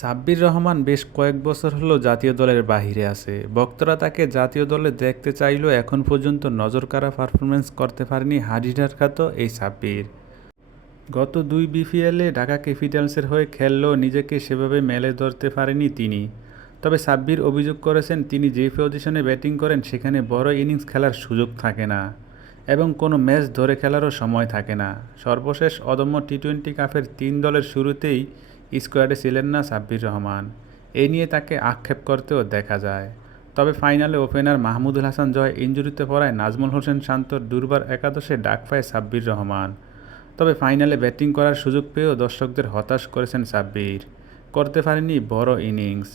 সাব্বির রহমান বেশ কয়েক বছর হলো জাতীয় দলের বাহিরে আছে। ভক্তরা তাকে জাতীয় দলে দেখতে চাইলেও এখন পর্যন্ত নজরকাড়া পারফরমেন্স করতে পারেনি হাড্ডিসার খ্যাত এই সাব্বির। গত দুই বিপিএলে ঢাকা ক্যাপিটালসের হয়ে খেললেও নিজেকে সেভাবে মেলে ধরতে পারেনি তিনি। তবে সাব্বির অভিযোগ করেছেন, তিনি যে পজিশনে ব্যাটিং করেন সেখানে বড় ইনিংস খেলার সুযোগ থাকে না এবং কোনো ম্যাচ ধরে খেলারও সময় থাকে না। সর্বশেষ অদম্য টি-20 কাপের 3 দলের শুরুতেই স্কোয়াডে ছিলেন না সাব্বির রহমান। এই নিয়ে তাকে আক্ষেপ করতেও দেখা যায়। তবে ফাইনালে ওপেনার মাহমুদুল হাসান জয় ইনজুরিতে পড়ায় নাজমুল হোসেন শান্তর দুর্বার একাদশে ডাক পায় সাব্বির রহমান। তবে ফাইনালে ব্যাটিং করার সুযোগ পেয়েও দর্শকদের হতাশ করেছেন সাব্বির। করতে পারেননি বড় ইনিংস।